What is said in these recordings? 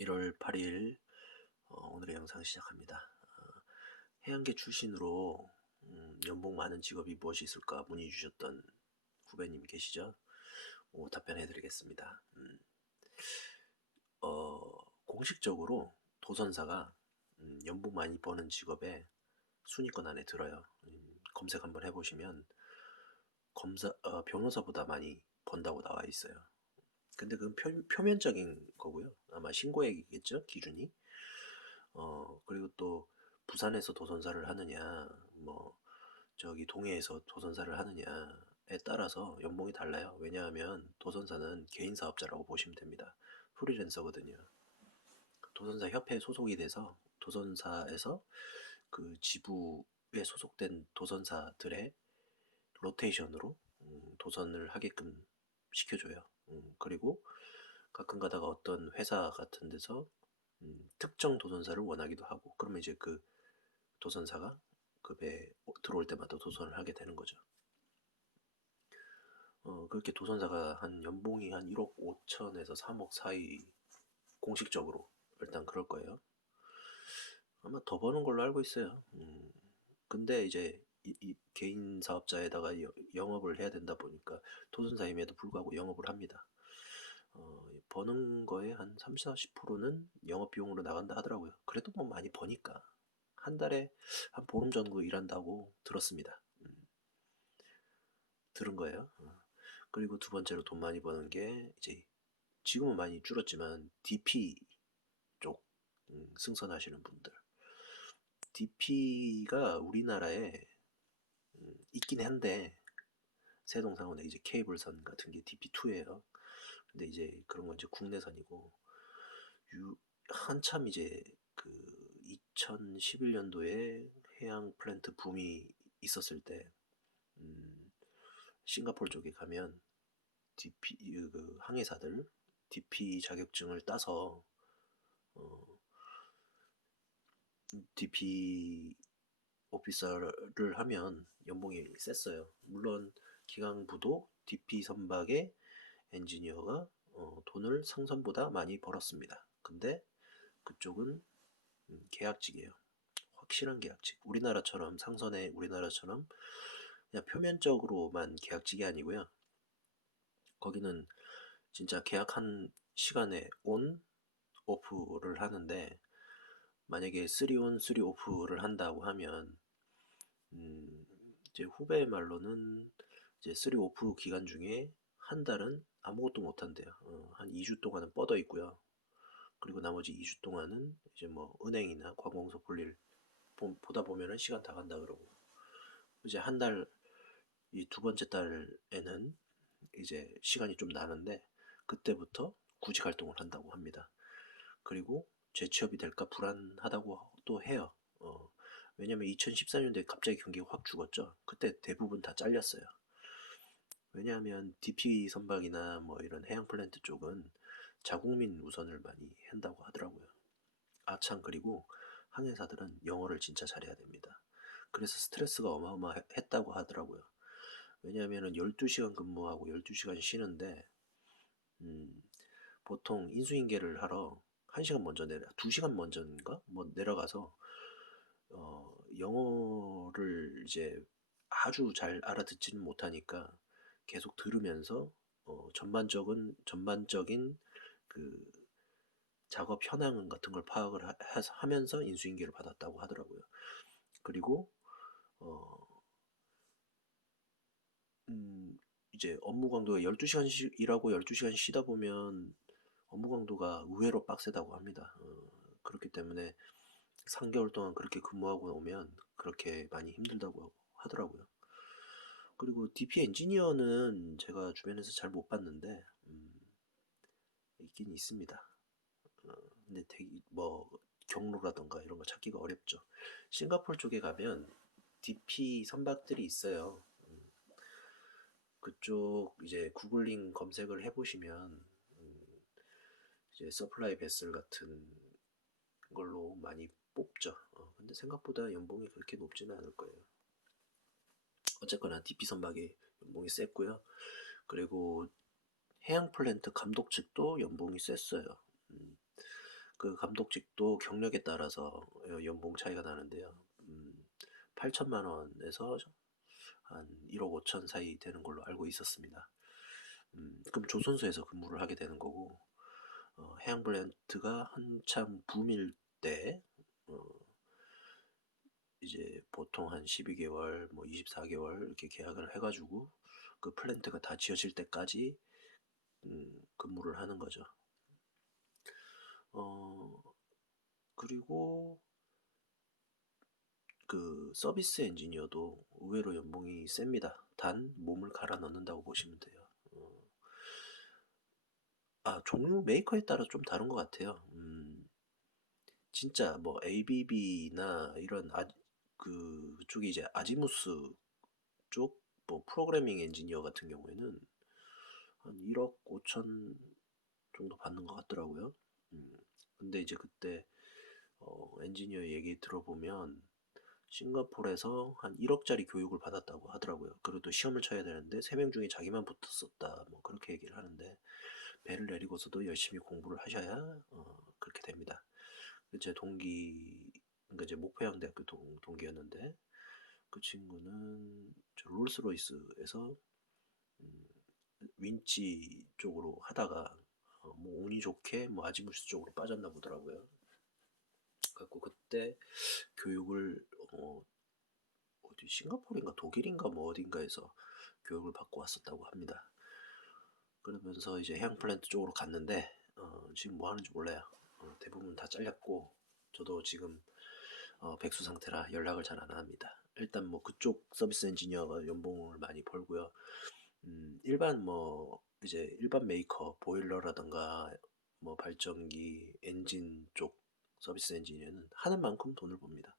1월 8일 오늘의 영상 시작합니다. 해양계 출신으로 연봉 많은 직업이 무엇이 있을까 문의 주셨던 후배님 계시죠? 답변해 드리겠습니다. 공식적으로 도선사가 연봉 많이 버는 직업의 순위권 안에 들어요. 검색 한번 해보시면 변호사보다 많이 번다고 나와 있어요. 근데 그건 표면적인 거고요. 아마 신고액이겠죠, 기준이. 그리고 또 부산에서 도선사를 하느냐, 뭐 저기 동해에서 도선사를 하느냐에 따라서 연봉이 달라요. 왜냐하면 도선사는 개인 사업자라고 보시면 됩니다. 프리랜서거든요. 도선사 협회에 소속이 돼서 도선사에서 그 지부에 소속된 도선사들의 로테이션으로 도선을 하게끔 시켜줘요. 그리고 가끔 가다가 어떤 회사 같은 데서 특정 도전사를 원하기도 하고, 그러면 이제 그 도전사가 그 배에 들어올 때마다 도전을 하게 되는 거죠. 그렇게 도전사가 한 연봉이 한 1억 5천에서 3억 사이, 공식적으로 일단 그럴 거예요. 아마 더 버는 걸로 알고 있어요. 근데 이제 이 개인 사업자에다가 영업을 해야 된다 보니까 도전사임에도 불구하고 영업을 합니다. 버는 거에 한 30~40%는 영업 비용으로 나간다 하더라고요. 그래도 뭐 많이 버니까 한 달에 한 보름 정도 일한다고 들었습니다. 들은 거예요. 그리고 두 번째로 돈 많이 버는 게 이제 지금은 많이 줄었지만 DP 쪽 승선하시는 분들. DP가 우리나라에 있긴 한데 세동상원에 이제 케이블선 같은 게 DP2예요. 근데 이제 그런 건 이제 국내선이고 한참 이제 그 2011년도에 해양 플랜트 붐이 있었을 때 싱가포르 쪽에 가면 DP 그 항해사들 DP 자격증을 따서 DP 오피서를 하면 연봉이 셌어요. 물론 기강부도 DP 선박의 엔지니어가 돈을 상선보다 많이 벌었습니다. 근데 그쪽은 계약직이에요. 확실한 계약직. 우리나라처럼 그냥 표면적으로만 계약직이 아니고요. 거기는 진짜 계약한 시간에 온, 오프를 하는데, 만약에 3온, 3오프를 한다고 하면 이제 후배 말로는 이제 3오프 기간 중에 한 달은 아무것도 못 한대요. 한 2주 동안은 뻗어 있고요. 그리고 나머지 2주 동안은 이제 뭐 은행이나 관공서 볼일 보다 보면은 시간 다 간다 그러고, 이제 한 달, 이 두 번째 달에는 이제 시간이 좀 나는데 그때부터 구직 활동을 한다고 합니다. 그리고 재취업이 될까 불안하다고 또 해요. 왜냐면 2014년도에 갑자기 경기가 확 죽었죠. 그때 대부분 다 잘렸어요. 왜냐하면 DP 선박이나 뭐 이런 해양 플랜트 쪽은 자국민 우선을 많이 한다고 하더라고요. 아참, 그리고 항해사들은 영어를 진짜 잘해야 됩니다. 그래서 스트레스가 어마어마했다고 하더라고요. 왜냐하면 12시간 근무하고 12시간 쉬는데 보통 인수인계를 하러 1시간 먼저 2시간 먼저인가? 뭐 내려가서 영어를 이제 아주 잘 알아듣지는 못하니까 계속 들으면서 전반적인 그 작업 현황 같은 걸 파악을 하면서 인수인계를 받았다고 하더라고요. 그리고 어, 이제 업무 강도가 12시간 일하고 12시간 쉬다 보면 업무 강도가 의외로 빡세다고 합니다. 그렇기 때문에 3개월 동안 그렇게 근무하고 오면 그렇게 많이 힘들다고 하더라고요. 그리고 DP 엔지니어는 제가 주변에서 잘 못 봤는데 있긴 있습니다. 근데 되게 뭐 경로라던가 이런 거 찾기가 어렵죠. 싱가포르 쪽에 가면 DP 선박들이 있어요. 그쪽 이제 구글링 검색을 해보시면 이제 서플라이 베슬 같은 걸로 많이 뽑죠. 근데 생각보다 연봉이 그렇게 높지는 않을 거예요. 어쨌거나 DP 선박의 연봉이 셌고요. 그리고 해양 플랜트 감독 측도 연봉이 셌어요. 그 감독직도 경력에 따라서 연봉 차이가 나는데요. 8천만 원에서 한 1억 5천 사이 되는 걸로 알고 있었습니다. 그럼 조선소에서 근무를 하게 되는 거고, 해양플랜트가 한참 붐일 때 어, 이제 보통 한 12개월, 뭐 24개월 이렇게 계약을 해가지고 그 플랜트가 다 지어질 때까지 근무를 하는 거죠. 어, 그리고 그 서비스 엔지니어도 의외로 연봉이 셉니다. 단 몸을 갈아 넣는다고 보시면 돼요. 종류 메이커에 따라 좀 다른 것 같아요. 진짜 뭐 ABB나 이런 그쪽이 이제 아지무스 쪽 뭐 프로그래밍 엔지니어 같은 경우에는 한 1억 5천 정도 받는 것 같더라고요. 음, 근데 이제 그때 엔지니어 얘기 들어보면 싱가포르에서 한 1억짜리 교육을 받았다고 하더라고요. 그래도 시험을 쳐야 되는데 3명 중에 자기만 붙었었다. 뭐 그렇게 얘기를 하는데 배를 내리고서도 열심히 공부를 하셔야 그렇게 됩니다. 제 동기, 그러니까 이제 목포양대학교 동기였는데 그 친구는 저 롤스로이스에서 음, 윈치 쪽으로 하다가 뭐 운이 좋게 뭐 아지무스 쪽으로 빠졌나 보더라고요. 그래갖고 그때 교육을 어디 싱가포르인가 독일인가 뭐 어딘가에서 교육을 받고 왔었다고 합니다. 그러면서 이제 해양 플랜트 쪽으로 갔는데 지금 뭐 하는지 몰라요. 대부분 다 잘렸고 저도 지금 백수 상태라 연락을 잘 안 합니다. 일단 뭐 그쪽 서비스 엔지니어가 연봉을 많이 벌고요. 일반 뭐 이제 일반 메이커 보일러라든가 뭐 발전기 엔진 쪽 서비스 엔지니어는 하는 만큼 돈을 법니다.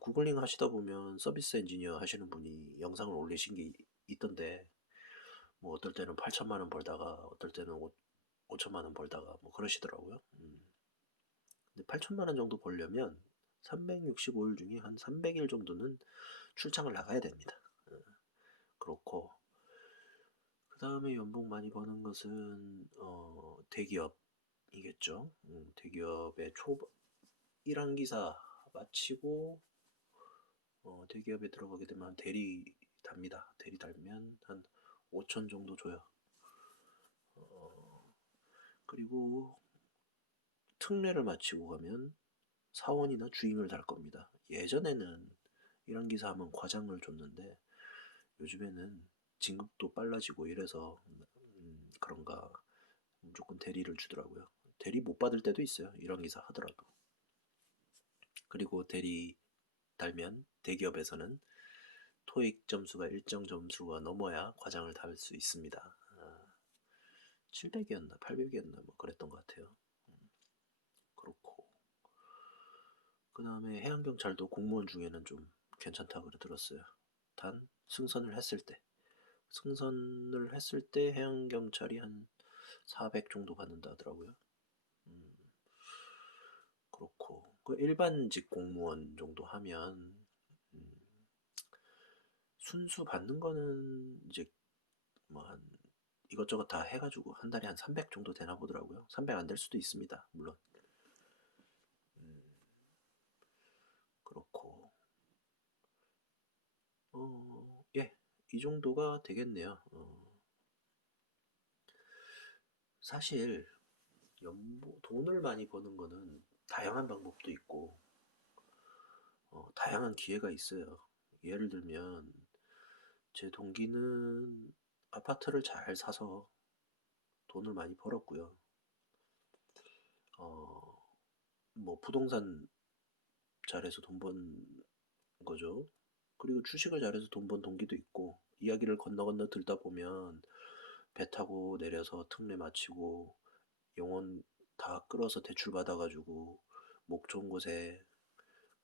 구글링 하시다 보면 서비스 엔지니어 하시는 분이 영상을 올리신 게 있던데 뭐 어떨 때는 8천만 원 벌다가 어떨 때는 5천만 원 벌다가 뭐 그러시더라고요. 근데 8천만 원 정도 벌려면 365일 중에 한 300일 정도는 출장을 나가야 됩니다. 어, 그렇고 그 다음에 연봉 많이 버는 것은 대기업이겠죠. 대기업의 1한 기사 마치고 대기업에 들어가게 되면 대리 답니다. 대리 달면 한 5천 정도 줘요. 그리고 특례를 마치고 가면 사원이나 주임을 달 겁니다. 예전에는 이런 기사 하면 과장을 줬는데 요즘에는 진급도 빨라지고 이래서 그런가 무조건 대리를 주더라고요. 대리 못 받을 때도 있어요. 이런 기사 하더라도. 그리고 대리 달면 대기업에서는 토익 점수가 일정 점수가 넘어야 과장을 달 수 있습니다. 700이었나 800이었나 뭐 그랬던 것 같아요. 그렇고 그 다음에 해양경찰도 공무원 중에는 좀 괜찮다고 그래 들었어요. 단 승선을 했을 때 해양경찰이 한 400 정도 받는다 하더라고요. 음, 그렇고 그 일반직 공무원 정도 하면 음, 순수 받는 거는 이제 뭐 한 이것저것 다 해가지고 한 달에 한 300 정도 되나 보더라고요. 300 안 될 수도 있습니다. 물론. 음, 그렇고 예, 이 정도가 되겠네요. 사실 돈을 많이 버는 거는 다양한 방법도 있고 다양한 기회가 있어요. 예를 들면 제 동기는 아파트를 잘 사서 돈을 많이 벌었고요. 어, 뭐 부동산 잘해서 돈 번 거죠. 그리고 주식을 잘해서 돈 번 동기도 있고 이야기를 건너 건너 들다 보면 배 타고 내려서 특례 마치고 영혼 다 끌어서 대출 받아가지고 목 좋은 곳에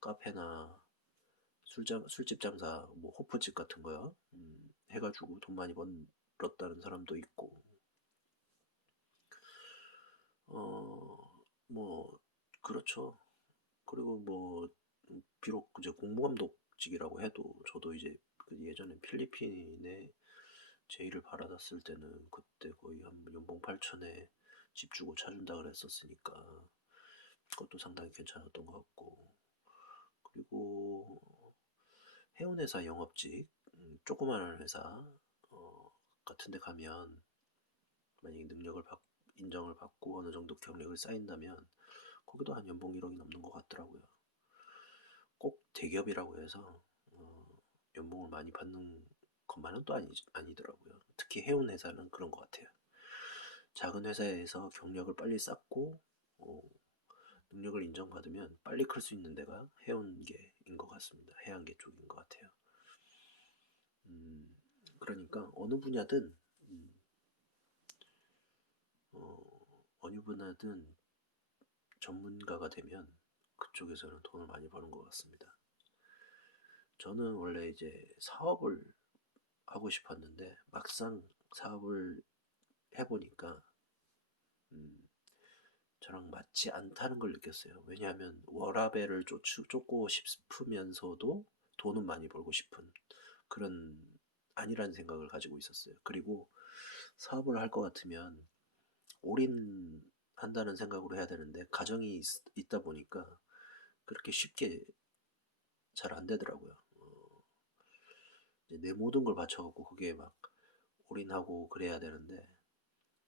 카페나 술집 장사, 뭐 호프집 같은 거요. 해가지고 돈 많이 벌었다는 사람도 있고, 뭐 그렇죠. 그리고 뭐 비록 이제 공무감독직이라고 해도 저도 이제 그 예전에 필리핀에 제의를 받았을 때는 그때 거의 한 연봉 8천에 집 주고 차 준다 그랬었으니까 그것도 상당히 괜찮았던 것 같고. 그리고 해운회사 영업직, 조그마한 회사 같은 데 가면 만약에 인정을 받고 어느 정도 경력을 쌓인다면 거기도 한 연봉 1억이 넘는 것 같더라고요. 꼭 대기업이라고 해서 연봉을 많이 받는 것만은 또 아니더라고요. 특히 해운 회사는 그런 것 같아요. 작은 회사에서 경력을 빨리 쌓고 어, 능력을 인정받으면 빨리 클 수 있는 데가 해운계인 것 같습니다. 해양계 쪽인 것 같아요. 음, 그러니까 음, 어느 분야든 전문가가 되면 그쪽에서는 돈을 많이 버는 것 같습니다. 저는 원래 이제 사업을 하고 싶었는데 막상 사업을 해보니까 음, 저랑 맞지 않다는 걸 느꼈어요. 왜냐하면 워라밸을 쫓고 싶으면서도 돈은 많이 벌고 싶은 그런 아니라는 생각을 가지고 있었어요. 그리고 사업을 할 것 같으면 올인한다는 생각으로 해야 되는데 가정이 있다 보니까 그렇게 쉽게 잘 안 되더라고요. 이제 내 모든 걸 바쳐갖고 그게 막 올인하고 그래야 되는데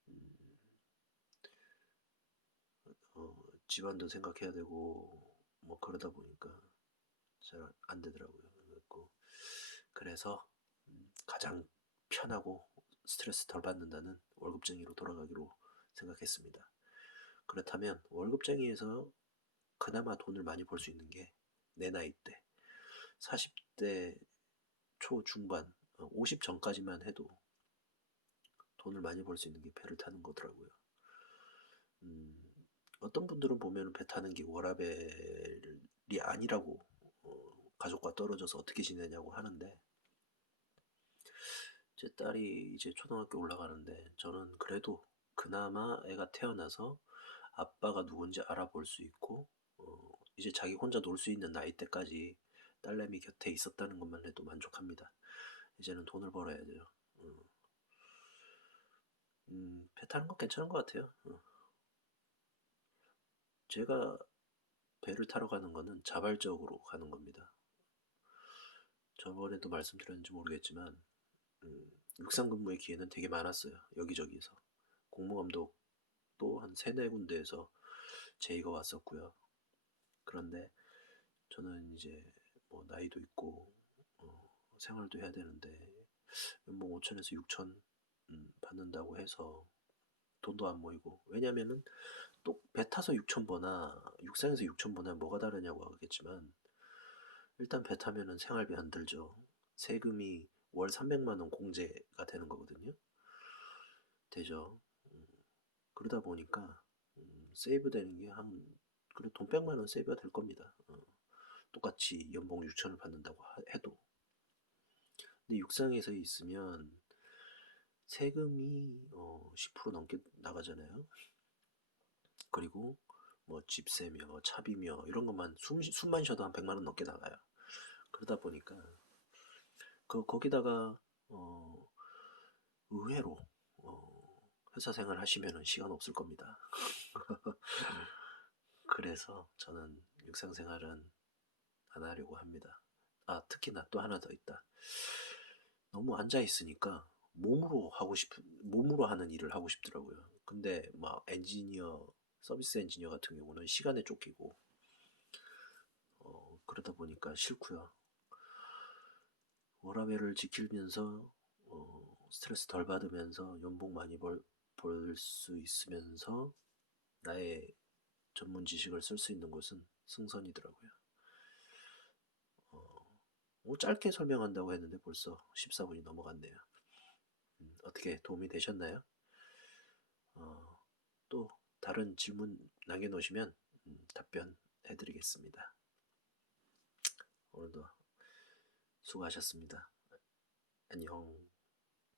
음, 어, 집안도 생각해야 되고 뭐 그러다 보니까 잘 안 되더라고요. 그래서 가장 편하고 스트레스 덜 받는다는 월급쟁이로 돌아가기로 생각했습니다. 그렇다면 월급쟁이에서 그나마 돈을 많이 벌 수 있는 게 내 나이 때 40대 초중반 50 전까지만 해도 돈을 많이 벌 수 있는 게 배를 타는 거더라고요. 음, 어떤 분들은 보면 배 타는 게 워라밸이 아니라고 가족과 떨어져서 어떻게 지내냐고 하는데 제 딸이 이제 초등학교 올라가는데 저는 그래도 그나마 애가 태어나서 아빠가 누군지 알아볼 수 있고 이제 자기 혼자 놀 수 있는 나이 때까지 딸내미 곁에 있었다는 것만 해도 만족합니다. 이제는 돈을 벌어야 돼요. 배 타는 건 괜찮은 것 같아요. 제가 배를 타러 가는 거는 자발적으로 가는 겁니다. 저번에도 말씀드렸는지 모르겠지만 육상 근무의 기회는 되게 많았어요. 여기저기에서. 공모감독도 한 세네 군데에서 제의가 왔었고요. 그런데 저는 이제 뭐 나이도 있고 생활도 해야 되는데 연봉 5천에서 6천 받는다고 해서 돈도 안 모이고 왜냐면은 또 배 타서 6천 버나 육상에서 6천 버나 뭐가 다르냐고 하겠지만 일단 배 타면은 생활비 안 들죠. 세금이 월 300만 원 공제가 되는 거거든요. 되죠. 그러다 보니까 세이브 되는 게 한 그래 돈 100만 원 세이브가 될 겁니다. 똑같이 연봉 6천을 받는다고 해도. 근데 육상에서 있으면 세금이 10% 넘게 나가잖아요. 그리고 뭐 집세며 차비며 이런 것만 숨만 쉬어도 한 100만 원 넘게 나가요. 그러다 보니까 거기다가 어, 의외로 회사 생활 하시면은 시간 없을 겁니다. 그래서 저는 육상 생활은 안 하려고 합니다. 아, 특히나 또 하나 더 있다. 너무 앉아 있으니까 몸으로 하는 일을 하고 싶더라고요. 근데 막 서비스 엔지니어 같은 경우는 시간에 쫓기고 그러다 보니까 싫고요. 워라밸을 지키면서 스트레스 덜 받으면서 연봉 많이 벌 수 있으면서 나의 전문 지식을 쓸 수 있는 곳은 승선이더라고요. 짧게 설명한다고 했는데 벌써 14분이 넘어갔네요. 어떻게 도움이 되셨나요? 어, 또 다른 질문 남겨놓으시면 답변해드리겠습니다. 오늘도 수고하셨습니다. 안녕.